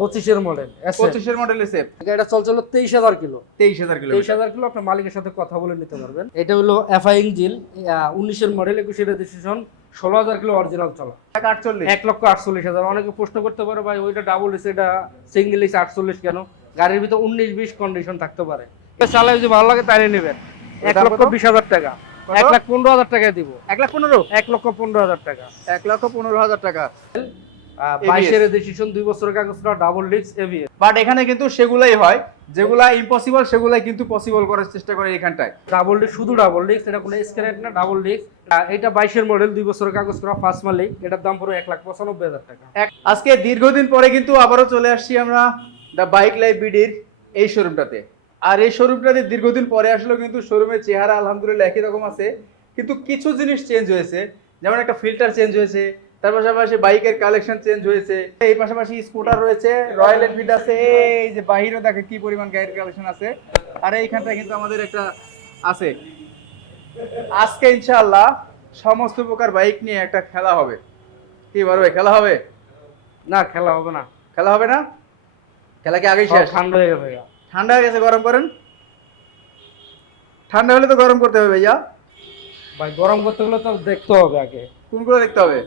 পঁচিশের মডেল পঁচিশের model SF এটা চলছিল তেইশ হাজার কিলো। তেইশ হাজার তেইশ হাজার কিলো আপনার মালিকের সাথে কথা বলে নিতে পারবেন। এটা হলো এফআই ইঞ্জিল উনিশের মডেল একুশের রেজিস্ট্রেশন ষোলো হাজার কিলো অরিজিনাল চলা। এক আটচল্লিশ। এক লক্ষ আটচল্লিশ হাজার। অনেকে প্রশ্ন করতে পারে ভাই ওইটা ডাবল এসে এটা সিঙ্গেল এসে আটচল্লিশ কেন? গাড়ির ভিতরে উনিশ বিশ কন্ডিশন থাকতে পারে। চালায় যদি ভালো লাগে তাইলে নেবেন। এক লক্ষ বিশ হাজার টাকা। এক লাখ পনেরো হাজার টাকা দিব। এক লাখ পনেরো? এক লক্ষ পনেরো হাজার টাকা। এক লক্ষ পনেরো হাজার টাকা। বাইশের রেজিস্ট্রেশন দুই বছরের কাগজ ডাবল ডিস্ক বাট এখানে কিন্তু সেগুলাই হয় যেগুলা ইম্পসিবল সেগুলাই কিন্তু পসিবল করার চেষ্টা করে এখানটায়। ডাবল ডিস্ক শুধু ডাবল ডিস্ক এটা কোনো না ডাবল ডিস্ক এটা বাইশের মডেল দুই বছরের কাগজ করা ফার্স্ট মালিক এটার দাম পুরো এক লাখ পঁচানব্বই হাজার টাকা। আজকে দীর্ঘদিন পরে কিন্তু আবারও চলে আসছি আমরা দ্য বাইক লাইফ বিডির এই শোরুমটাতে আর এই শোরুমটাতে দীর্ঘদিন পরে আসলেও কিন্তু শোরুমের চেহারা আলহামদুলিল্লাহ একই রকম আছে। কিন্তু কিছু জিনিস চেঞ্জ হয়েছে। যেমন একটা ফিল্টার চেঞ্জ হয়েছে তার পাশাপাশি বাইকের কালেকশন চেঞ্জ হয়েছে। এই পাশাপাশি স্কুটার রয়েছে রয়্যাল এনফিল্ড আছে। এই যে বাহিরেও দেখে কি পরিমাণ গাড়ির কালেকশন আছে। আর এইখানটা কিন্তু আমাদের একটা আছে। আজকে ইনশাআল্লাহ সমস্ত প্রকার বাইক নিয়ে একটা খেলা হবে। কি বলবে খেলা হবে? না খেলা হবে না। খেলা হবে না? খেলা কি আগেই শেষ? ঠান্ডা হয়ে গেছে। ঠান্ডা হয়ে গেছে গরম করেন। ঠান্ডা হলে তো গরম করতে হবে ভাইয়া। ভাই গরম করতে গেলে তো দেখতে হবে আগে। কোনগুলো দেখতে হবে?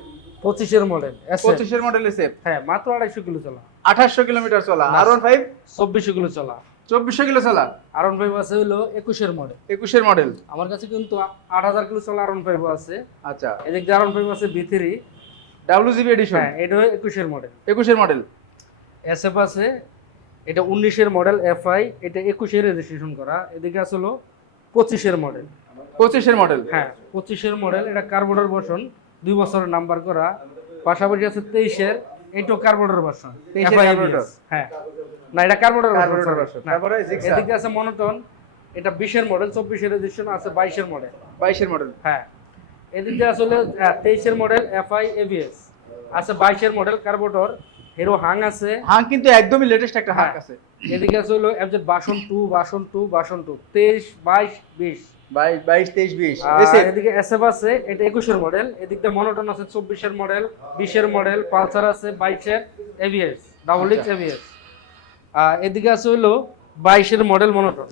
পঁচিশের মডেল পঁচিশের মডেল এসে হ্যাঁ মাত্র আড়াইশো কিলো চলা। আঠাশশো কিলোমিটার চলা। আর ওয়ান ফাইভ চব্বিশশো কিলো চলা। চব্বিশশো কিলো চলা? আর ওয়ান ফাইভ আছে হলো একুশের মডেল একুশের মডেল আমার কাছে কিন্তু আট হাজার কিলো চলা আর ওয়ান ফাইভ আছে। আচ্ছা। এদিক আর ওয়ান ফাইভ আছে B three W GB edition হ্যাঁ এটা একুশের মডেল একুশের মডেল এস এফ আছে। এটা উনিশের মডেল এফআই এটা একুশের রেজিস্ট্রেশন করা। এদিকে আছে হলো পঁচিশের মডেল পঁচিশের মডেল হ্যাঁ পঁচিশের মডেল এটা কার্বোর্ডের বসন। দুই বছরের নাম্বার করা। পাশাপাশি আছে তেইশের এইটাও কার্বোর্ডের ভার্সন 23 এর হ্যাঁ। না এটা ভার্সন তারপরে এদিকে আছে মনোটন এটা বিশের মডেল চব্বিশের রেজিস্ট্রেশন আছে বাইশের মডেল বাইশের মডেল হ্যাঁ। এদিকে আসলে তেইশের মডেল এফআই এভিএস আছে বাইশের মডেল কার্বোটর হিরো হাং আছে। হাং কিন্তু একদমই লেটেস্ট একটা হাং আছে। এদিকে আছে হলো এফজেড বাসন টু বাসন টু বাসন টু তেইশ বাইশ বিশ। বাইশ তেইশ বিশ। এদিকে এসএফ আছে এটা একুশের মডেল এদিকে মনোটন আছে চব্বিশের মডেল বিশের মডেল পালসার আছে বাইশের এভিএস ডাবল এক্স এভিএস আর এদিকে আছে হলো বাইশের মডেল মনোটন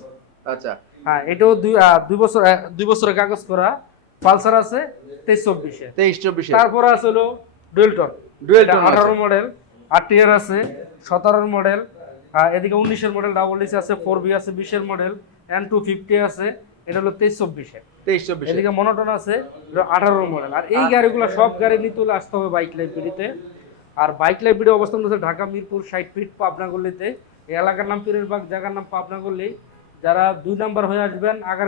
আচ্ছা। হ্যাঁ এটাও দুই দুই বছর দুই বছরের কাগজ করা। পালসার আছে তেইশ চব্বিশে। তেইশ চব্বিশে। তারপরে আছে হলো ডুয়েলটন আছে। আঠারো মডেল আরটিআর আছে সতেরোর মডেল এদিকে উনিশের মডেল ডাবল এসি আছে ফোর বি আছে বিশের মডেল এন টু ফিফটি আছে। এটা হলো তেইশ চব্বিশে। তেইশ চব্বিশে। এদিকে মনোটন আছে আঠারোর মডেল আর এই গাড়িগুলো সব গাড়ি নিতে হলে আসতে হবে বাইক লাইব্রেরিতে আর বাইক লাইব্রেরি অবস্থান ঢাকা মিরপুর ষাট ফিট পাবনা এই এলাকার নাম পীরের বাগ জায়গার নাম পাবনা যারা দুই নাম্বার হয়ে আসবেন আগার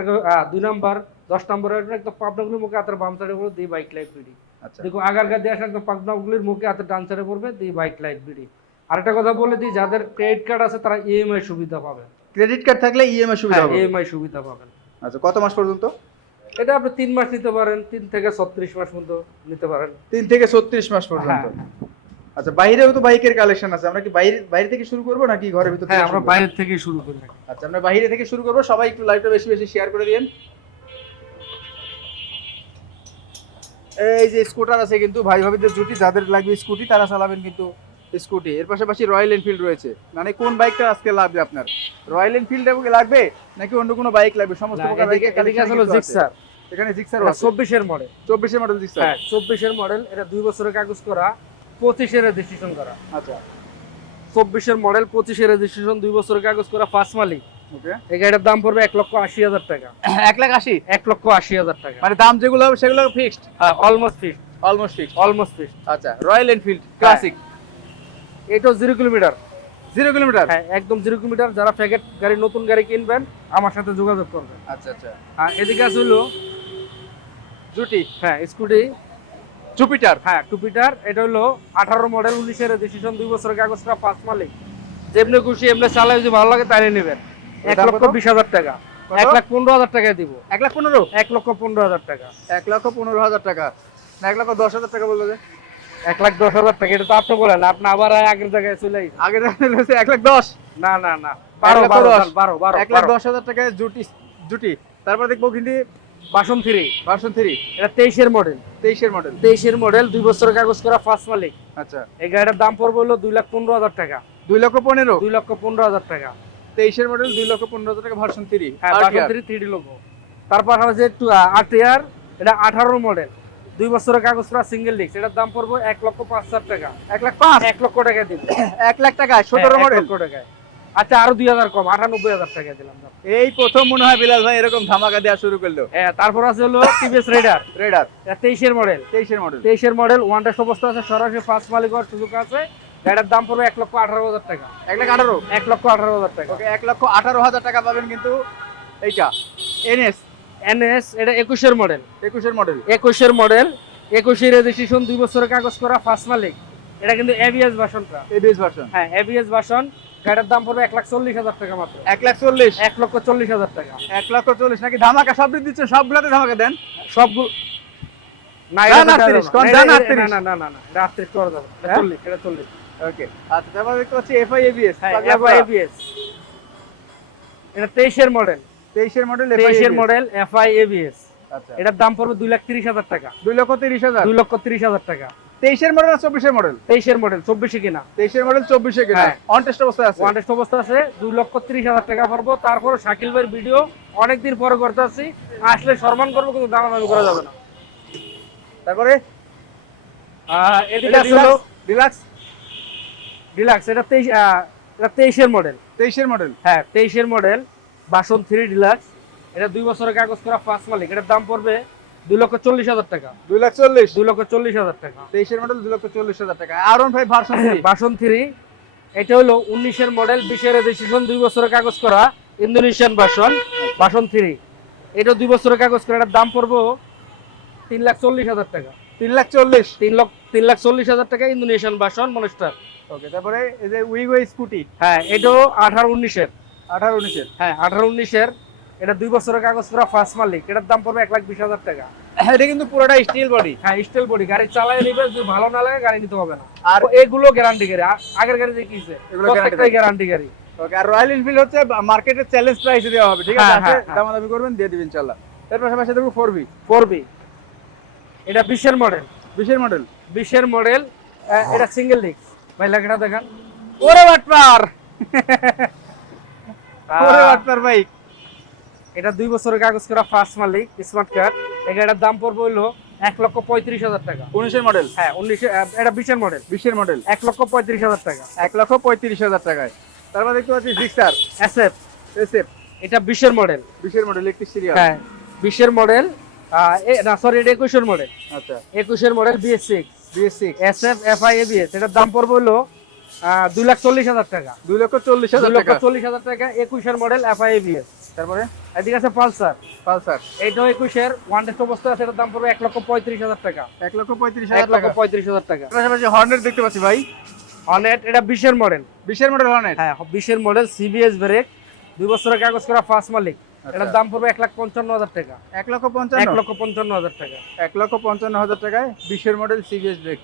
দুই নাম্বার দশ নাম্বার হয়ে আসবেন একদম পাবনা গলির মুখে হাতের বাম সাইডে পড়বে দিই বাইক লাইব্রেরি আচ্ছা। দেখো দিয়ে একদম পাবনা গলির মুখে হাতের ডান সাইডে পড়বে দিই বাইক লাইব্রেরি আরেকটা কথা বলে দিই যাদের ক্রেডিট কার্ড আছে তারা ইএমআই সুবিধা পাবেন ক্রেডিট কার্ড থাকলে ইএমআই সুবিধা ইএমআই সুবিধা পাবেন। আচ্ছা কত মাস পর্যন্ত? এটা আপনি তিন মাস নিতে পারেন তিন থেকে ছত্রিশ মাস পর্যন্ত নিতে পারেন। তিন থেকে ছত্রিশ মাস পর্যন্ত? হ্যাঁ। আচ্ছা বাইরেও তো বাইকের কালেকশন আছে। আমরা কি বাইরে বাইরে থেকে শুরু করব নাকি ঘরের ভিতর হ্যাঁ আমরা বাইরে থেকে শুরু করি আচ্ছা আমরা বাইরে থেকে শুরু করব। সবাই একটু লাইভটা বেশি বেশি শেয়ার করে দিন এই যে স্কুটার আছে কিন্তু ভাই ভাবিদের জুটি যাদের লাগবে স্কুটি তারা চালাবেন কিন্তু। স্কুটি। এর পাশাপাশি রয়্যাল এনফিল্ড রয়েছে। মানে কোন বাইকটা আজকে লাগবে আপনার? রয়্যাল এনফিল্ড লাগবে নাকি অন্য কোনো বাইক লাগবে? সমস্ত প্রকার বাইকের কালেকশন আসলে জিক্সার এখানে জিক্সার আছে। চব্বিশের মডেল চব্বিশের মডেল জিক্সার হ্যাঁ চব্বিশের মডেল এটা দুই বছরের কাগজ করা পঁচিশের রেজিস্ট্রেশন করা। আচ্ছা। চব্বিশের মডেল পঁচিশের রেজিস্ট্রেশন দুই বছরের কাগজ করা ফার্স্ট মালিক। এই গাড়িটার দাম পড়বে এক লক্ষ আশি হাজার টাকা। এক লাখ আশি? এক লক্ষ আশি হাজার টাকা। মানে দাম যেগুলো হবে সেগুলো fixed almost fix almost fixed almost fix আচ্ছা রয়্যাল এনফিল্ড ক্লাসিক এটাও জিরো কিলোমিটার জিরো কিলোমিটার হ্যাঁ একদম জিরো কিলোমিটার যারা প্যাকেট গাড়ি নতুন গাড়ি কিনবেন আমার সাথে যোগাযোগ করবেন। আচ্ছা আচ্ছা। আর এদিকে আছে হলো জুটি হ্যাঁ স্কুটি। জুপিটার হ্যাঁ টুপিটার এটা হলো আঠারো মডেল উনিশের রেজিস্ট্রেশন দুই বছরের কাগজটা পাঁচ মালিক। যেমনি খুশি এমনি চালাই যদি ভালো লাগে তাইলে নেবেন। এক দাম লক্ষ কত? বিশ হাজার টাকা। কত? এক লাখ পনেরো হাজার টাকা দিব। এক লাখ পনেরো? এক লক্ষ পনেরো হাজার টাকা। এক লক্ষ পনেরো হাজার টাকা। না এক লক্ষ দশ হাজার টাকা বলল যে। এক লাখ দশ হাজার টাকা এটা তো আপনি বলেন আপনি আবার আগের জায়গায় চলে আইছেন। আগে হচ্ছে এক লাখ দশ। না না না। বারো বারো বারো বারো এক লাখ দশ হাজার টাকায় জুটি জুটি। তারপর দেখব কিন্তু বাসন থ্রি। Version three. এটা তেইশের মডেল তেইশের মডেল তেইশের মডেল দুই বছরের কাগজ করা ফার্স্ট মালিক। আচ্ছা। এই গাড়িটার দাম পড়বে হলো দুই লাখ পনেরো হাজার টাকা। দুই লক্ষ পনেরো? দুই লক্ষ পনেরো হাজার টাকা। তেইশের মডেল দুই লক্ষ পনেরো হাজার টাকা ভার্সন থ্রি হ্যাঁ বাষট্টি থ্রি থ্রি লোগো তারপর হচ্ছে আট ইয়ার এটা আঠারো মডেল দুই বছরের কাগজ করা সিঙ্গেল ডিস্ক এটার দাম পড়ব এক লক্ষ পাঁচ হাজার টাকা। এক লাখ পাঁচ? এক লক্ষ টাকা দিব। এক লাখ টাকা সতেরো হ্যাঁ, লক্ষ টাকায়। আচ্ছা আরও দুই হাজার কম আটানব্বই হাজার টাকা দিলাম এই প্রথম মনে হয় বিলাল ভাই এরকম ধামাকা দেওয়া শুরু করল। হ্যাঁ তারপর আছে হলো টিভিএস রেডার রেডার তেইশের মডেল তেইশের মডেল তেইশের মডেল ওয়ান টেস্ট অবস্থা আছে সরাসরি পাঁচ মালিক হওয়ার সুযোগ আছে। গাড়ির দাম পড়বে এক লক্ষ আঠারো হাজার টাকা। এক লাখ আঠারো? এক লক্ষ আঠারো হাজার টাকা। ওকে এক লক্ষ আঠারো হাজার টাকা পাবেন কিন্তু এইটা এনএস এনএস এটা একুশের মডেল একুশের মডেল একুশের মডেল একুশের রেজিস্ট্রেশন দুই বছরের কাগজ করা ফার্স্ট মালিক। এটা কিন্তু এবিএস ভার্সনটা এবিএস ভার্সন হ্যাঁ এবিএস ভার্সন গাড়ির দাম পড়বে এক লাখ চল্লিশ হাজার টাকা মাত্র। এক লাখ চল্লিশ? এক লক্ষ চল্লিশ হাজার টাকা। এক লক্ষ চল্লিশ নাকি ধামাকা সব দিচ্ছে সবগুলোতে ধামাকা দেন? সবগুলো না না, না, দেওয়া 30, যাবে কোন না। জান এটা- 38? না না না না না এটা 38 করা যাবে। এটা হ্যাঁ? 40 এটা 40 ওকে আচ্ছা তারপর দেখতে পাচ্ছি এফআই এবিএস হ্যাঁ এফআই এবিএস এটা 23 এর মডেল তেইশের মডেল 23 এর মডেল এফআই এবিএস আচ্ছা। এটার দাম পড়বে 2 লাখ 30 হাজার টাকা। দুই লক্ষ তিরিশ হাজার। 2 লক্ষ 30 হাজার টাকা। তেইশের মডেল না চব্বিশের মডেল 23 এর মডেল 24 কিনা। তেইশের মডেল চব্বিশে কিনা। হ্যাঁ। অন টেস্ট আছে? অবস্থা আছে 2 লক্ষ 30 হাজার টাকা পড়ব। তারপর শাকিল ভাইয়ের ভিডিও অনেক দিন পরে করতে আসছি। আসলে সম্মান করব কিন্তু দামাদামি করা যাবে না। তারপরে? এদিকে ডিলাক্স ডিলাক্স এটা 23 আহ, এটা 23 এর মডেল তেইশের মডেল হ্যাঁ তেইশের মডেল বাসন থ্রি ডিলাক্স এটা দুই বছরের কাগজ করা ফার্স্ট মালিক এটার দাম পড়বে দুই লক্ষ চল্লিশ হাজার টাকা। দুই লাখ চল্লিশ? দুই লক্ষ চল্লিশ হাজার টাকা। তেইশের মডেল দুই লক্ষ চল্লিশ হাজার টাকা। আর ফাইভ ভার্সন বাসন থ্রি এটা হলো উনিশের মডেল বিশের রেজিস্ট্রেশন দুই বছরের কাগজ করা ইন্দোনেশিয়ান বাসন বাসন থ্রি এটা দুই বছরের কাগজ করা এটার দাম পড়ব তিন লাখ চল্লিশ হাজার টাকা। তিন লাখ চল্লিশ? তিন লক্ষ তিন লাখ চল্লিশ হাজার টাকা ইন্দোনেশিয়ান বাসন মনস্টার ওকে তারপরে এই যে উইগো স্কুটি হ্যাঁ এটাও আঠারো উনিশের। আঠারো উনিশের। হ্যাঁ আঠারো উনিশের। এটা দুই বছরের কাগজ করা ফার্স্ট মালিক। এটার দাম পড়বে এক লাখ বিশ হাজার টাকা। এটা কিন্তু পুরোটা স্টিল বডি হ্যাঁ স্টিল বডি গাড়ি চালাই নিবে যদি ভালো না লাগে গাড়ি নিতে হবে না। আর এগুলো গ্যারান্টি গাড়ি। আগের গাড়ি যে কিছে এগুলো গ্যারান্টি গাড়ি। ওকে আর রয়্যাল এনফিল্ড হচ্ছে মার্কেটের চ্যালেঞ্জ প্রাইসে দেওয়া হবে ঠিক আছে? হ্যাঁ, আছে হ্যাঁ, হ্যাঁ। দামাদামি করবেন দিয়ে দিবেন ইনশাআল্লাহ। এর পাশাপাশি দেখব ফোর বি পড়বে এটা বিশের মডেল বিশের মডেল বিশের মডেল এটা সিঙ্গেল ডিস্ক ভাই লেখাটা দেখান। ওরে বাটপার! বাইক এটা দুই বছরের কাগজ করা ফার্স্ট মালিক স্মার্ট কার্ড এই গাড়িটার দাম পড়বে হলো এক লক্ষ পঁয়ত্রিশ হাজার টাকা। উনিশের মডেল হ্যাঁ উনিশে এটা বিশের মডেল বিশের মডেল এক লক্ষ পঁয়ত্রিশ হাজার টাকা। এক লক্ষ পঁয়ত্রিশ হাজার টাকায়। তারপর দেখতে পাচ্ছি জিক্সার এসএফ এসএফ এটা বিশের মডেল বিশের মডেল একটি সিরিয়াল হ্যাঁ বিশের মডেল না সরি এটা একুশের মডেল আচ্ছা। একুশের model BS six BS six S F F I ABS এটার দাম পড়বে হলো দুই লাখ চল্লিশ হাজার টাকা। দুই লক্ষ চল্লিশ হাজার লক্ষ টাকা। চল্লিশ হাজার টাকা একুশের মডেল এফ আই এবিএস তারপরে এদিকে আছে পালসার পালসার এইটাও একুশের ওয়ান টেস্ট অবস্থা আছে এটার দাম পড়বে এক লক্ষ পঁয়ত্রিশ হাজার টাকা। এক লক্ষ পঁয়ত্রিশ এক হাজার লক্ষ টাকা পঁয়ত্রিশ হাজার টাকা। পাশাপাশি হর্নেট দেখতে পাচ্ছি ভাই। হনেট এটা বিশের মডেল বিশের মডেল হর্নেট হ্যাঁ বিশের মডেল সিবিএস ব্রেক দুই বছরের কাগজ করা ফার্স্ট মালিক। এটার দাম পড়বে এক লাখ পঞ্চান্ন হাজার টাকা। এক লক্ষ এক পঞ্চান্ন লক্ষ পঞ্চান্ন হাজার টাকা। এক লক্ষ পঞ্চান্ন হাজার টাকায় বিশের মডেল সিবিএস ব্রেক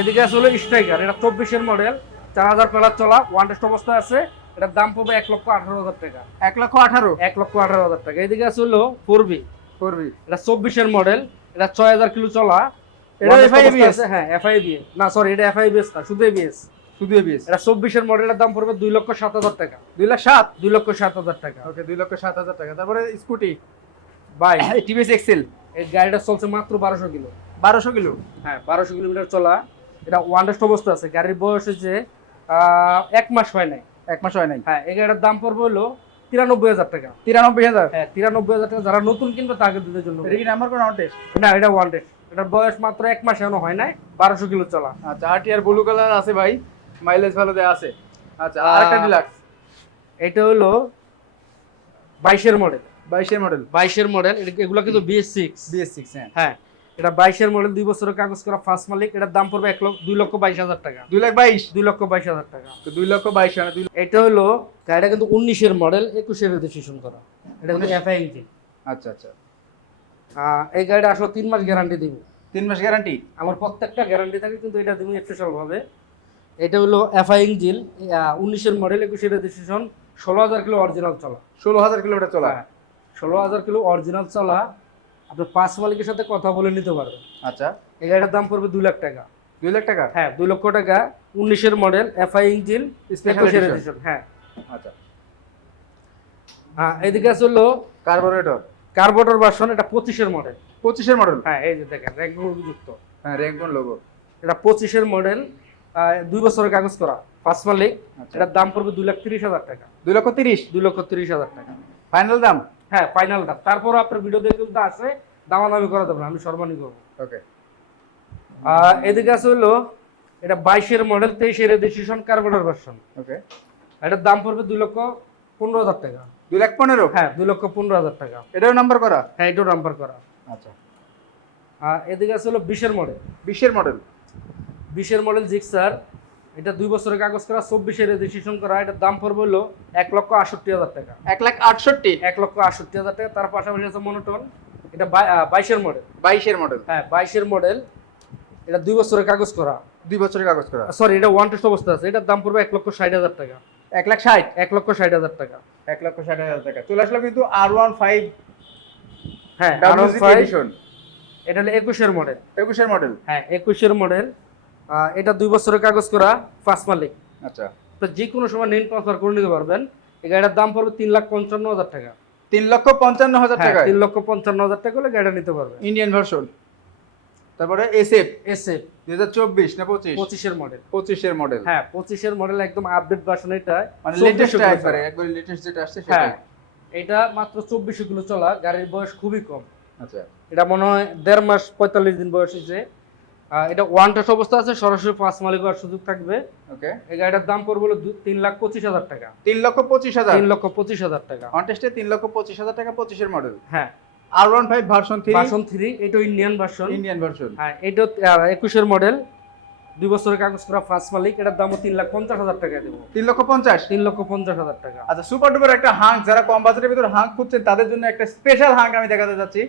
এদিকে আছে হলো স্ট্রাইকার এটা চব্বিশের মডেল চার হাজার প্লাস চলা ওয়ান টেস্ট অবস্থা আছে এটার দাম পড়বে এক লক্ষ আঠারো হাজার টাকা। এক লক্ষ আঠারো? এক লক্ষ আঠারো হাজার টাকা। এদিকে আছে হলো ফোরবি করবি এটা চব্বিশের মডেল এটা ছয় হাজার কিলো চলা। এটা আছে, হ্যাঁ এফআইবিএস না সরি এটা এফআইবিএস না শুধু এবিএস শুধু এবিএস এটা চব্বিশের মডেলের দাম পড়বে দুই লক্ষ সাত হাজার টাকা। দুই লাখ সাত? দুই লক্ষ সাত হাজার টাকা। ওকে দুই লক্ষ সাত হাজার টাকা। তারপরে স্কুটি বাই টিভিএস এক্সেল এই গাড়িটা চলছে মাত্র বারোশো কিলো। বারোশো কিলো? হ্যাঁ বারোশো কিলোমিটার চলা। এটা ওয়ান টেস্ট অবস্থা আছে। গাড়ির বয়স হচ্ছে আহ, এক মাস হয় নাই। এক মাস হয় নাই? হ্যাঁ এই গাড়িটার দাম পড়বে হলো তিরানব্বই হাজার টাকা। তিরানব্বই হাজার? হ্যাঁ তিরানব্বই হাজার টাকা যারা নতুন কিনবে তাদের জন্য। এটা কি নাম্বার কোনো টেস্ট না এটা ওয়ান টেস্ট এটার বয়স মাত্র এক মাস এখনও হয় নাই বারোশো কিলো চলা। আচ্ছা আর টিআর ব্লু কালার আছে ভাই। মাইলেজ ভালো দেওয়া আছে। আচ্ছা আহ, আরেকটা ডিলাক্স এটা হলো বাইশের মডেল বাইশের মডেল বাইশের মডেল এগুলো কিন্তু বিএস সিক্স বিএস সিক্স হ্যাঁ। হ্যাঁ এটা বাইশের মডেল দুই বছরের কাগজ করা ফার্স্ট মালিক এটার দাম পড়বে এক লক্ষ দুই লক্ষ বাইশ হাজার টাকা। দুই লাখ বাইশ? দুই লক্ষ বাইশ হাজার টাকা। তো দুই লক্ষ বাইশ হাজার এটা হলো গাড়িটা কিন্তু উনিশের মডেল একুশের রেজিস্ট্রেশন করা। এটা কিন্তু এফআই ইঞ্জিন আচ্ছা আচ্ছা। এই গাড়িটা আসলে তিন মাস গ্যারান্টি দিব। তিন মাস গ্যারান্টি আমার প্রত্যেকটা গ্যারান্টি থাকে কিন্তু এটা তুমি স্পেশাল ভাবে। এটা হলো এফআই ইঞ্জিন উনিশের মডেল একুশের রেজিস্ট্রেশন ষোলো হাজার কিলো অরিজিনাল চলা। ষোলো হাজার কিলোমিটার চলা? হ্যাঁ। ষোলো হাজার কিলো অরিজিনাল চলা আপনি পাঁচ মালিকের সাথে কথা বলে নিতে পারবেন। আচ্ছা। এই গাড়িটার দাম পড়বে দুই লাখ টাকা। দুই লাখ টাকা? হ্যাঁ দুই লক্ষ টাকা উনিশের model FI engine special edition হ্যাঁ। আচ্ছা। হ্যাঁ এদিকে আছে হলো কার্বোরেটর কার্বোটার ভার্সন এটা পঁচিশের মডেল পঁচিশের মডেল হ্যাঁ এই যে দেখেন র্যাঙ্ক যুক্ত। হ্যাঁ র্যাঙ্কন লোগো এটা পঁচিশের মডেল দুই বছরের কাগজ করা পাঁচ মালিক। আচ্ছা। এটার দাম পড়বে দুই লাখ তিরিশ হাজার টাকা। দুই লক্ষ তিরিশ? দুই লক্ষ তিরিশ হাজার টাকা। ফাইনাল দাম? হ্যাঁ ফাইনাল দাম তারপর আপনার ভিডিও দেখে যদি আসে দামাদামি করা দেবেন আমি সর্বানি করব। ওকে আর এদিকে আছে হলো এটা বাইশের মডেল তেইশের রেজিস্ট্রেশন কার্বোটার ভার্সন ওকে এটার দাম পড়বে দুই লক্ষ পনেরো হাজার টাকা। দুই লাখ পনেরো? হ্যাঁ দুই লক্ষ পনেরো হাজার টাকা। এটাও নাম্বার করা? হ্যাঁ এটাও নাম্বার করা। আচ্ছা। আর এদিকে আছে হলো বিশের মডেল বিশের মডেল বিশের মডেল জিক্সার এটা দুই বছরের কাগজ করা চব্বিশের রেজিস্ট্রেশন করা এটার দাম পড়বে হলো এক লক্ষ আটষট্টি হাজার টাকা। এক লাখ আটষট্টি? এক লক্ষ আটষট্টি হাজার টাকা তার পাশাপাশি আছে মনোটন এটা বাইশের মডেল বাইশের মডেল হ্যাঁ বাইশের মডেল এটা দুই বছরের কাগজ করা। দুই বছরের কাগজ করা? সরি এটা ওয়ান টেস্ট অবস্থা আছে এটার দাম পড়বে এক লক্ষ ষাট হাজার টাকা। এক লাখ ষাট? এক লক্ষ ষাট হাজার টাকা। এক লক্ষ ষাট হাজার টাকা। চলে আসলো কিন্তু আর ওয়ান ফাইভ হ্যাঁ ডাব্লিউজি R15 এডিশন এটা হলো একুশের মডেল একুশের মডেল হ্যাঁ একুশের মডেল এটা দুই বছরের কাগজ করা ফার্স্ট মালিক। আচ্ছা। তো যে কোনো সময় নেন ট্রান্সফার করে নিতে পারবেন। এই গাড়িটার দাম পড়বে তিন লাখ পঞ্চান্ন হাজার টাকা। তিন লক্ষ পঞ্চান্ন হাজার হ্যাঁ টাকা তিন লক্ষ পঞ্চান্ন হাজার টাকা হলে গাড়িটা নিতে পারবেন। ইন্ডিয়ান ভার্সন তারপরে এসএফ এসে দুই হাজার চব্বিশ না পঁচিশ? পঁচিশের মডেল পঁচিশের মডেল হ্যাঁ পঁচিশের মডেল একদম আপডেট ভার্সন এটা। মানে লেটেস্ট একবারে। একবারে লেটেস্ট যেটা আসছে সেটা এটা মাত্র চব্বিশশো কিলো চলা গাড়ির বয়স খুবই কম। আচ্ছা। এটা মনে হয় দেড় মাস পঁয়তাল্লিশ দিন বয়স হয়েছে। এটা ওয়ান টেস্ট অবস্থা আছে সরাসরি পাঁচ মালিক হওয়ার সুযোগ থাকবে। ওকে। এই গাড়িটার দাম পড়বে হলো তিন লাখ পঁচিশ হাজার টাকা। তিন লক্ষ পঁচিশ হাজার? তিন লক্ষ পঁচিশ হাজার টাকা। কন্টেস্টে তিন লক্ষ পঁচিশ হাজার টাকা পঁচিশের মডেল হ্যাঁ। R one five version three version three এটা ইন্ডিয়ান ভার্সন ইন্ডিয়ান ভার্সন হ্যাঁ এটা একুশের মডেল দুই বছরের কাগজ করা ফার্স্ট মালিক এটার দামও তিন লাখ পঞ্চাশ হাজার টাকা দেবো। তিন লক্ষ পঞ্চাশ? তিন লক্ষ পঞ্চাশ হাজার টাকা। আচ্ছা সুপার ডুপার একটা হাঁক যারা কম বাজেটের ভিতর হাঁক খুঁজছেন তাদের জন্য একটা স্পেশাল হাঁক আমি দেখাতে যাচ্ছি।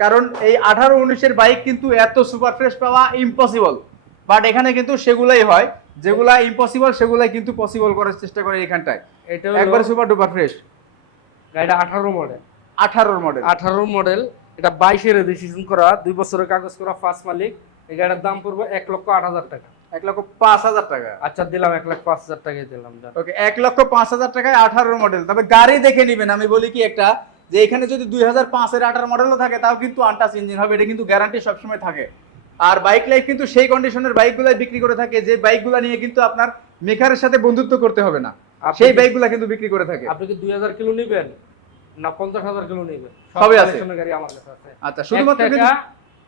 কারণ এই আঠারো উনিশের বাইক কিন্তু এত সুপার ফ্রেশ পাওয়া ইম্পসিবল বাট এখানে কিন্তু সেগুলাই হয় যেগুলা ইম্পসিবল সেগুলাই কিন্তু পসিবল করার চেষ্টা করে এখানটায়। এটা একবার সুপার ডুপার ফ্রেশ গাড়িটা আঠারো মডেল আঠারোর মডেল আঠারো মডেল এটা বাইশের রেজিস্ট্রেশন করা দুই বছরের কাগজ করা ফার্স্ট মালিক। এই গাড়ির দাম পড়বে এক লক্ষ আট হাজার টাকা। এক লক্ষ পাঁচ হাজার টাকা। আচ্ছা দিলাম এক লাখ পাঁচ হাজার টাকাই দিলাম ওকে এক লক্ষ পাঁচ হাজার টাকায় আঠারোর মডেল তবে গাড়ি দেখে নেবেন আমি বলি কি একটা যে এখানে যদি দুই হাজার পাঁচের আঠারো মডেলও থাকে তাও কিন্তু আনটাস ইঞ্জিন হবে। এটা কিন্তু গ্যারান্টি সবসময় থাকে। আর বাইক লাইফ কিন্তু সেই কন্ডিশনের বাইকগুলাই বিক্রি করে থাকে যে বাইকগুলো নিয়ে কিন্তু আপনার মেকারের সাথে বন্ধুত্ব করতে হবে না। সেই বাইকগুলো কিন্তু বিক্রি করে থাকে। আপনি কি দুই হাজার কিলো নেবেন? না পঞ্চাশ হাজার কিলো নেবেন? সবই আছে। গাড়ি আমার কাছে আছে। আচ্ছা শুধুমাত্র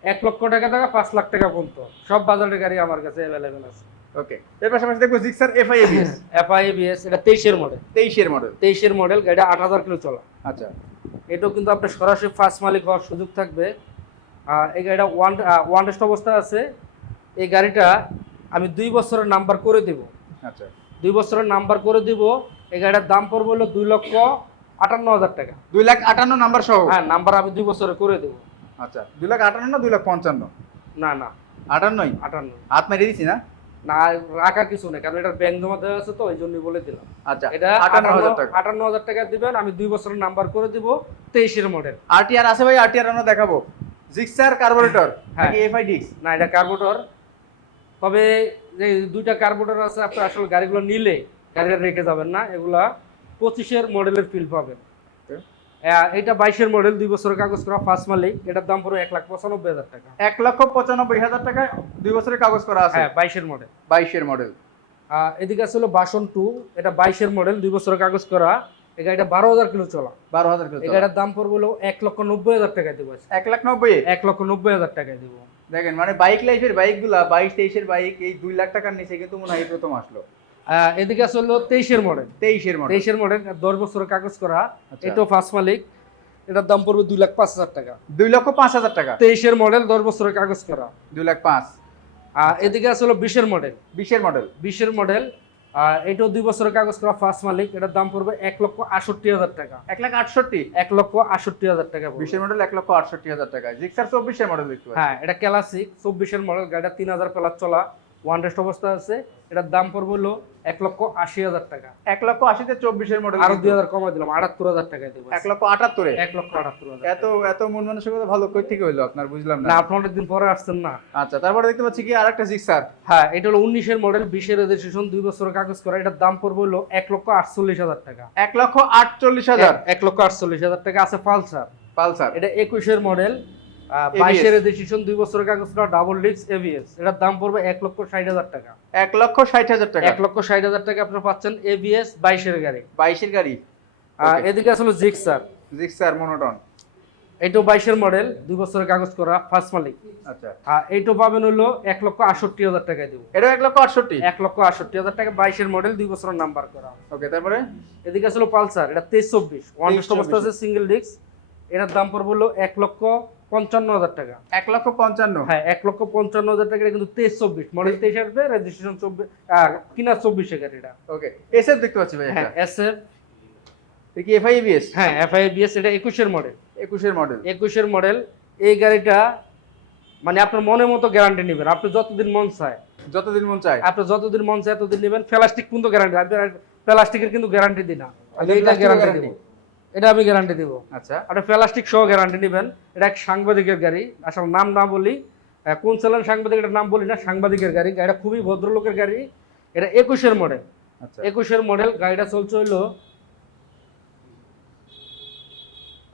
এক লক্ষ টাকা টাকা পাঁচ লাখ টাকা পর্যন্ত। সব বাজারের গাড়ি আমার কাছে অ্যাভেলেবেল আছে। ওকে এর পাশাপাশি দেখব জিক্সার এটা তেইশের মডেল তেইশের মডেল তেইশের মডেল আট হাজার কিলো চলা। আচ্ছা। এটাও কিন্তু আপনার সরাসরি ফার্স্ট মালিক হওয়ার সুযোগ থাকবে। এই গাড়িটা ওয়ান ওয়ান টেস্ট অবস্থা আছে। এই গাড়িটা আমি দুই বছরের নাম্বার করে দেব। আচ্ছা। দুই বছরের নাম্বার করে দিব। এই গাড়িটার দাম পড়বে হলো দুই লক্ষ আটান্ন হাজার টাকা। দুই লাখ আটান্ন নাম্বার সহ? হ্যাঁ নাম্বার আমি দুই বছরে করে দেব। আচ্ছা। দুই লাখ আটান্ন না দুই লাখ পঞ্চান্ন? না না। আটান্নই? আটান্ন। হাত মেরে দিছি না? না রাখার কিছু নেই কারণ এটা ব্যাংক জমা দেওয়া আছে তো এই জন্যই বলে দিলাম। আচ্ছা এটা আটান্ন হাজার টাকা। আটান্ন হাজার টাকা দিবেন আমি দুই বছরের নাম্বার করে দিব তেইশের মডেল আরটিআর আছে ভাই আরটিআর আমরা দেখাবো। জিক্সার কার্বোরেটর হ্যাঁ। নাকি এফআই ডিক্স না এটা কার্বোটর তবে যে দুইটা কার্বোটর আছে আপনি আসলে গাড়িগুলো নিলে গাড়িটা রেখে যাবেন না এগুলা পঁচিশের মডেলের ফিল পাবেন। এটা বাইশের মডেল দুই বছরের কাগজ করা ফার্স্ট মালিক। এটার দাম পড়বে এক লাখ পঁচানব্বই হাজার টাকা। এক লক্ষ পঁচানব্বই হাজার টাকায় দুই বছরের কাগজ করা আছে? হ্যাঁ বাইশের মডেল বাইশের মডেল এদিকে আছে হলো বাসন টু এটা বাইশের মডেল দুই বছরের কাগজ করা। এই গাড়িটা বারো হাজার কিলো চলা। বারো হাজার এই গাড়িটার দাম পড়বে হলো এক লক্ষ নব্বই হাজার টাকা দেবো এক লাখ নব্বই? এক লক্ষ নব্বই হাজার টাকা দেবো। দেখেন মানে বাইক লাইফের বাইকগুলা বাইশ তেইশের বাইক এই দুই লাখ টাকার নিচে কিন্তু মনে হয় প্রথম আসলো। এদিকে আছে হলো তেইশের মডেল তেইশের মডেল তেইশের মডেল দশ বছরের কাগজ করা। আচ্ছা। এটাও ফার্স্ট মালিক। এটার দাম পড়বে দুই লাখ পাঁচ হাজার টাকা। দুই লক্ষ পাঁচ হাজার টাকা। তেইশের মডেল দশ বছরের কাগজ করা। দুই লাখ পাঁচ। আর এদিকে আছে হলো বিশের মডেল বিশের মডেল বিশের মডেল আর এটাও দুই বছরের কাগজ করা ফার্স্ট মালিক। এটার দাম পড়বে এক লক্ষ আটষট্টি হাজার টাকা। এক লাখ আটষট্টি? এক লক্ষ আটষট্টি হাজার টাকা। বিশের মডেল এক লক্ষ আটষট্টি হাজার টাকা। জিক্সার চব্বিশের মডেল দেখতে হ্যাঁ এটা ক্লাসিক চব্বিশের মডেল গাড়িটা তিন হাজার প্লাস চলা। ওয়ান রেস্ট অবস্থা আছে এটার দাম পড়বে হলো এক লক্ষ আশি হাজার টাকা। এক লক্ষ আশিতে চব্বিশের মডেল আরও দুই হাজার কমাই দিলাম আটাত্তর হাজার টাকায় দেবো। এক লক্ষ আটাত্তরে? এক লক্ষ আটাত্তর হাজার এত এত মন মানসিকতা ভালো কই থেকে হইল আপনার বুঝলাম না। আপনি অনেকদিন পরে আসছেন না। আচ্ছা তারপরে দেখতে পাচ্ছি কি আরেকটা জিক্সার হ্যাঁ এটা হলো উনিশের মডেল বিশের রেজিস্ট্রেশন দুই বছরের কাগজ করা এটার দাম পড়বে হলো এক লক্ষ আটচল্লিশ হাজার টাকা। এক লক্ষ আটচল্লিশ হাজার। এক লক্ষ আটচল্লিশ হাজার টাকা আছে পালসার। পালসার। এটা একুশের মডেল বাইশের রেজিস্ট্রেশন দুই বছরের কাগজ করা ডাবল ডিস্ক এবিএস এটার দাম পড়বে এক লক্ষ ষাট হাজার টাকা। এক লক্ষ ষাট হাজার টাকা। এক লক্ষ ষাট হাজার টাকা আপনারা পাচ্ছেন এবিএস বাইশের গাড়ি। বাইশের গাড়ি? এদিকে আসলে জিক্সার জিক্সার মনোটন এইটাও বাইশের মডেল দুই বছরের কাগজ করা ফার্স্ট মালিক। আচ্ছা। আর পাবেন হলো এক লক্ষ আটষট্টি হাজার টাকায় দেবো। এটা এক লক্ষ আটষট্টি? এক লক্ষ আটষট্টি হাজার টাকা বাইশের মডেল দুই বছরের নাম্বার করা। ওকে তারপরে? এদিকে আসলে পালসার এটা তেইশ চব্বিশ ওয়ান 23 অবস্থা আছে সিঙ্গেল ডিস্ক এটার দাম পড়বে হলো এক লক্ষ পঞ্চান্ন হাজার টাকা। এক লক্ষ পঞ্চান্ন? হ্যাঁ এক লক্ষ পঞ্চান্ন হাজার টাকা কিন্তু তেইশ চব্বিশ। মডেল তেইশ আসবে রেজিস্ট্রেশন চব্বিশ কিনা চব্বিশে গাড়িটা ওকে এসএফ দেখতে পাচ্ছি ভাই হ্যাঁ কি হ্যাঁ এটা একুশের মডেল। একুশের মডেল। একুশের মডেল। এই গাড়িটা মানে আপনার মনের মতো গ্যারান্টি নেবেন। আপনি যতদিন মন চায়। যতদিন মন চায়। আপনি যতদিন মন চায় ততদিন নেবেন। প্লাস্টিক কিন্তু গ্যারান্টি আপনি প্লাস্টিকের কিন্তু গ্যারান্টি দিই না। এটা গ্যারান্টি দেবো। এটা আমি গ্যারান্টি দেবো। আচ্ছা। আপনি প্লাস্টিক সহ গ্যারান্টি নেবেন। এটা এক সাংবাদিকের গাড়ি। আসলে নাম না বলি কোন চালান সাংবাদিক এটার নাম বলি না সাংবাদিকের গাড়ি। গাড়িটা খুবই ভদ্রলোকের গাড়ি। এটা একুশের মডেল আচ্ছা। একুশের মডেল গাড়িটা চলছে হইল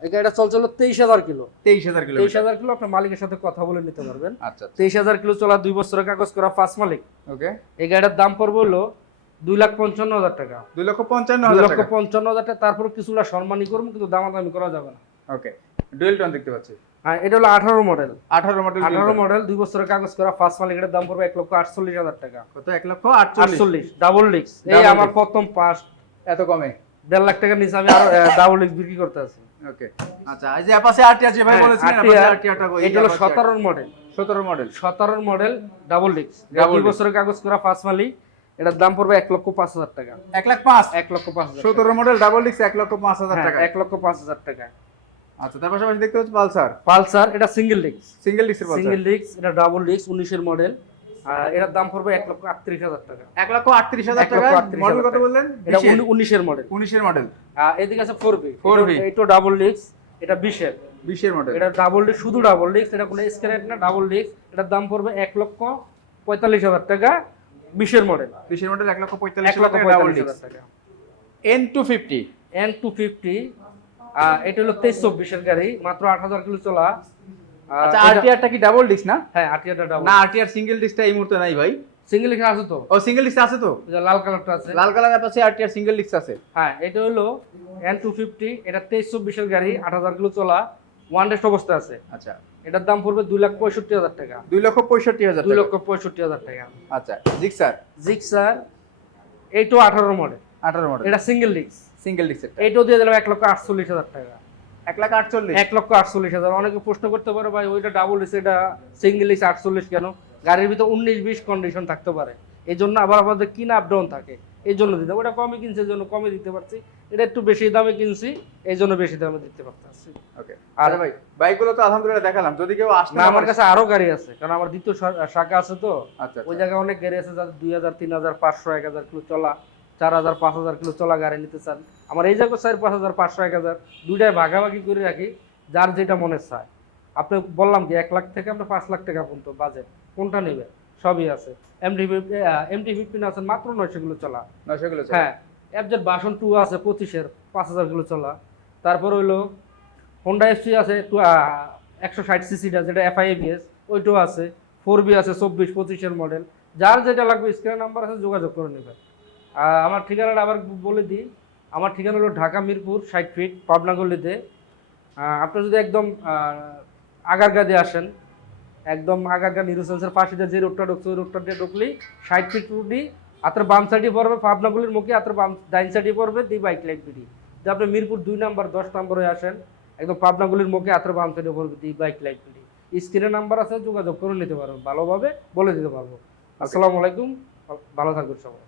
এই গাড়িটা চলছে হলো তেইশ হাজার কিলো। তেইশ হাজার তেইশ হাজার কিলো আপনার মালিকের সাথে কথা বলে নিতে পারবেন। আচ্ছা তেইশ হাজার কিলো চলা দুই বছরের কাগজ করা ফার্স্ট মালিক। ওকে এই গাড়িটার দাম পড়বে হলো দুই লাখ পঞ্চান্ন হাজার টাকা। দুই লক্ষ পঞ্চান্ন দুই লক্ষ পঞ্চান্ন হাজার টাকা তারপর কিছুটা সম্মানই করব কিন্তু দামাদামি করা যাবে না। ওকে ডুয়েল টোন দেখতে পাচ্ছি। আর এটা হলো আঠারো মডেল আঠারো মডেল আঠারো মডেল দুই বছরের কাগজ করা ফার্স্ট মালিক এটার দাম পড়বে এক লক্ষ আটচল্লিশ হাজার টাকা। কত? এক লক্ষ আটচল্লিশ। ডাবল ডিক্স এই আমার প্রথম পাস এত কমে? দেড় লাখ টাকার নিচে আমি আরও ডাবল ডিক্স বিক্রি করতে আছি। ওকে আচ্ছা এই যে অ্যাপাসে আরটিআর যে ভাই হ্যাঁ, বলেছিলেন আরটিআরটা এটা হলো সতেরোর মডেল সতেরো মডেল সতেরোর মডেল ডাবল ডিক্স দুই বছরের কাগজ করা ফার্স্ট মালিক এটার দাম পড়বে এক লক্ষ পাঁচ হাজার টাকা। এক লাখ পাঁচ? এক লক্ষ পাঁচ হাজার সতেরো মডেল ডাবল ডিক্স এক লক্ষ পাঁচ হাজার হ্যাঁ, টাকা। এক লক্ষ পাঁচ হাজার টাকা। আচ্ছা তার পাশাপাশি দেখতে পাচ্ছি পালসার। পালসার এটা সিঙ্গেল ডিক্স সিঙ্গেল পালসার। সিঙ্গেল ডিক্স এটা ডাবল ডিক্স উনিশের মডেল এটার দাম পড়বে এক লক্ষ আটত্রিশ হাজার টাকা। এক লক্ষ আটত্রিশ হাজার টাকা। মডেল কত বললেন? এটা উনিশের। মডেল উনিশের মডেল এদিকে আছে ফোর বি 4B এটা ডাবল ডিক্স এটা বিশের। বিশের মডেল এটা ডাবল ডিস্ক শুধু ডাবল ডিস্ক এটা কোনো স্ক্যানেট না ডাবল ডিস্ক এটার দাম পড়বে এক লক্ষ পঁয়তাল্লিশ হাজার টাকা। বিশের মডেল। বিশের মডেল এক লক্ষ পঁয়তাল্লিশ ডাবল ডিক্স N two fifty N two fifty এটা হলো তেইশ চব্বিশের গাড়ি মাত্র আট হাজার কিলো চলা। আচ্ছা আরটিআরটা কি ডাবল ডিক্স না? হ্যাঁ আটিয়াটা ডাবল না আরটিআর সিঙ্গেল ডিক্সটা এই মুহূর্তে নাই ভাই। সিঙ্গেল ডিস্ক আছে তো? ও সিঙ্গেল ডিস্ক আছে তো? লাল কালারটা আছে। লাল colour Apache RTR single disc আছে। হ্যাঁ এটা হলো এন টু ফিফটি এটা তেইশ চব্বিশের গাড়ি আট হাজার কিলো চলা। ওয়ান ডেস্ট অবস্থা আছে। আচ্ছা। এটার দাম পড়বে দুই লাখ পঁয়ষট্টি হাজার টাকা। দুই লক্ষ পঁয়ষট্টি হাজার দুই লক্ষ পঁয়ষট্টি হাজার টাকা। আচ্ছা জিক্সার জিক্সার এইটাও আঠারো মডেল আঠারো মডেল এটা সিঙ্গেল ডিস্ক সিঙ্গেল ডিক্সের এইটাও দিয়ে দিলাম এক লক্ষ আটচল্লিশ হাজার টাকা। এক লাখ আটচল্লিশ। এক লক্ষ আটচল্লিশ হাজার। অনেকে প্রশ্ন করতে পারে ভাই ওইটা ডাবল ডিস্ক এটা সিঙ্গেল ডিস্ক আটচল্লিশ কেন? গাড়ির ভিতর উনিশ বিশ কন্ডিশন থাকতে পারে। এই জন্য আবার আমাদের কিনা আপ ডাউন থাকে। এই জন্য দিতে ওটা কমে কিনছে জন্য কমে দিতে পারছি। এটা একটু বেশি দামে কিনছি এই জন্য বেশি দামে দিতে পারতেছি। ওকে। আর ভাই বাইকগুলো তো আলহামদুলিল্লাহ দেখালাম। যদি কেউ আসতে না আমার কাছে আরও গাড়ি আছে কারণ আমার দ্বিতীয় শাখা আছে তো। আচ্ছা ওই আচ্ছা। জায়গায় অনেক গাড়ি আছে যাদের দুই হাজার তিন হাজার পাঁচশো এক হাজার কিলো চলা চার হাজার পাঁচ হাজার কিলো চলা গাড়ি নিতে চান। আমার এই জায়গায় চার পাঁচ হাজার পাঁচশো এক হাজার দুইটায় ভাগাভাগি করে রাখি যার যেটা মনে চায়। আপনি বললাম কি এক লাখ থেকে আপনার পাঁচ লাখ টাকা পর্যন্ত বাজেট কোনটা নেবে সবই আছে। এমটি এমটি ফিফটিন আছে মাত্র নয়শো কিলো চলা। নয়শোগুলো চাই। হ্যাঁ এফজেড বাসন টু আছে পঁচিশের পাঁচ হাজার কিলো চলা। তারপর হইল হোন্ডা এসটি আছে একশো ষাট সিসিটা যেটা এফআইএবিএস ওইটাও আছে ফোর বি আছে চব্বিশ পঁচিশের মডেল যার যেটা লাগবে স্ক্রিন নাম্বার আছে যোগাযোগ করে আর আমার ঠিকানাটা আবার বলে দিই আমার ঠিকানা হলো ঢাকা মিরপুর ষাট ফিট পাবনা গল্লিতে আহ, আপনি যদি একদম আগারগা দিয়ে আসেন একদম আগাগা নিরুসেন্সের পাশে যে যে রোডটা ঢুকছে ওই রোডটা দিয়ে ঢুকলেই ষাট ফিট রুটি আপনার বাম সাইডে পড়বে পাবনাগুলির মুখে আপনার বাম ডাইন সাইডে পড়বে দি বাইক লাইট বিডি যদি আপনি মিরপুর দুই নাম্বার দশ নম্বরে আসেন একদম পাবনাগুলির মুখে আপনার বাম সাইডে পড়বে দি বাইক লাইট বিডি স্ক্রিনে নাম্বার আছে যোগাযোগ করে নিতে পারবেন ভালোভাবে বলে দিতে পারব। আসসালামু আলাইকুম ভালো থাকবেন সবাই।